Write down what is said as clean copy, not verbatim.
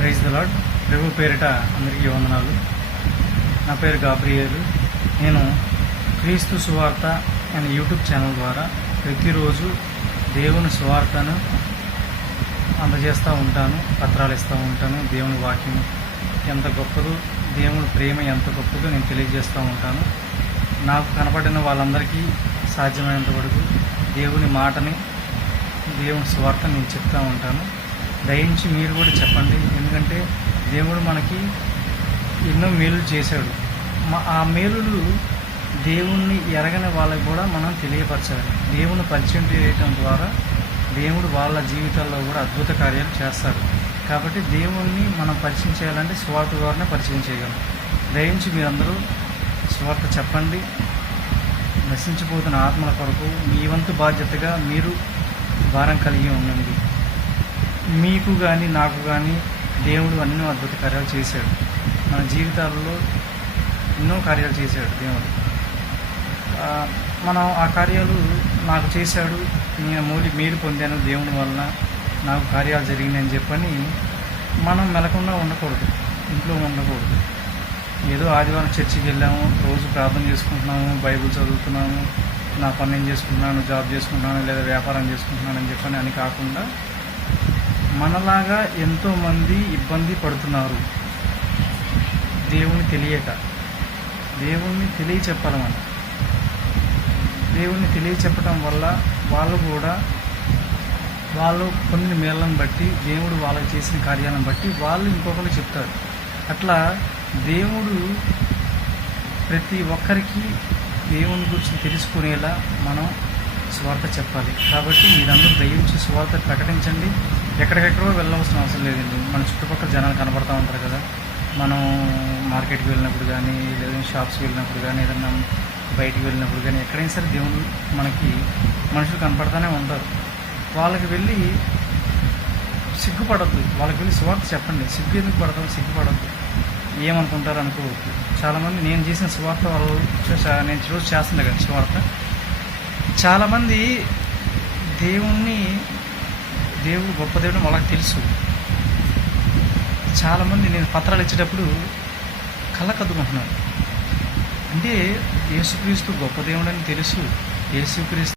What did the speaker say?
Praise the lord. ప్రభు పేరిట అందరికీ వందనాలు. నా పేరు గాబ్రియేలు. నేను క్రీస్తు సువార్త అనే యూట్యూబ్ ఛానల్ ద్వారా ప్రతిరోజు దేవుని సువార్తను అందజేస్తూ ఉంటాను, పత్రాలు ఇస్తూ ఉంటాను. దేవుని వాక్యం ఎంత గొప్పదో, దేవుని ప్రేమ ఎంత గొప్పదో నేను తెలియజేస్తూ ఉంటాను. నాకు కనపడిన వాళ్ళందరికీ సాధ్యమైనంత వరకు దేవుని మాటని, దేవుని సువార్తని నేను చెప్తూ ఉంటాను. దయించి మీరు కూడా చెప్పండి. ఎందుకంటే దేవుడు మనకి ఎన్నో మేలులు చేశాడు. ఆ మేలులు దేవుణ్ణి ఎరగని వాళ్ళకి కూడా మనం తెలియపరచాలి. దేవుని పరిచయం చేయడం ద్వారా దేవుడు వాళ్ళ జీవితాల్లో కూడా అద్భుత కార్యాలు చేస్తాడు. కాబట్టి దేవుణ్ణి మనం పరిచయం చేయాలంటే సువార్త ద్వారానే పరిచయం చేయగలం. దయించి మీరందరూ సువార్త చెప్పండి. నశించిపోతున్న ఆత్మల కొరకు మీ వంతు బాధ్యతగా మీరు భారం కలిగి ఉండండి. మీకు కానీ నాకు కానీ దేవుడు ఎన్నో అద్భుత కార్యాలు చేశాడు. మన జీవితాల్లో ఎన్నో కార్యాలు చేశాడు దేవుడు. మనం ఆ కార్యాలు నాకు చేశాడు, నేను మేలు పొందాను దేవుని వలన, నాకు కార్యాలు జరిగినాయని చెప్పని మనం మెలకుండా ఉండకూడదు, ఇంట్లో ఉండకూడదు. ఏదో ఆదివారం చర్చికి వెళ్ళాము, రోజు ప్రార్థన చేసుకుంటున్నాము, బైబిల్ చదువుతున్నాము, నా పని నేను చేసుకుంటున్నాను, జాబ్ చేసుకుంటున్నాను, లేదా వ్యాపారం చేసుకుంటున్నాను అని చెప్పని అని కాకుండా మనలాగా ఎంతోమంది ఇబ్బంది పడుతున్నారు. దేవుని తెలియక, దేవుణ్ణి తెలియచెప్పాలి మనం. దేవుణ్ణి తెలియచెప్పడం వల్ల వాళ్ళు కొన్ని మేళ్ళను బట్టి, దేవుడు వాళ్ళకి చేసిన కార్యాలను బట్టి వాళ్ళు ఇంకొకరికి చెప్తారు. అట్లా దేవుడు ప్రతి ఒక్కరికి దేవుని గురించి తెలుసుకునేలా మనం సువార్త చెప్పాలి. కాబట్టి మీరందరూ దయించి సువార్త ప్రకటించండి. ఎక్కడికెక్కడో వెళ్ళవలసిన అవసరం లేదండి. మన చుట్టుపక్కల జనాలు కనబడుతూ ఉంటారు కదా. మనం మార్కెట్కి వెళ్ళినప్పుడు కానీ, లేదా షాప్స్కి వెళ్ళినప్పుడు కానీ, ఏదన్నా బయటికి వెళ్ళినప్పుడు కానీ, ఎక్కడైనా సరే దేవుడు మనకి మనుషులు కనపడుతూనే ఉంటారు. వాళ్ళకి వెళ్ళి సిగ్గుపడద్దు, వాళ్ళకి వెళ్ళి సువార్త చెప్పండి. సిగ్గు ఎందుకు పడతాం? సిగ్గుపడద్దు. ఏమనుకుంటారు అనుకోవద్దు. చాలామంది నేను చేసిన సువార్త వాళ్ళు నేను రోజు చేస్తుండే కదా సువార్త, చాలామంది దేవుడు గొప్ప దేవుడు వాళ్ళకి తెలుసు. చాలామంది నేను పత్రాలు ఇచ్చేటప్పుడు కళ్ళకద్దుకుంటున్నారు. అంటే యేసుక్రీస్తు గొప్ప దేవుడు అని తెలుసు. యేసుక్రీస్తు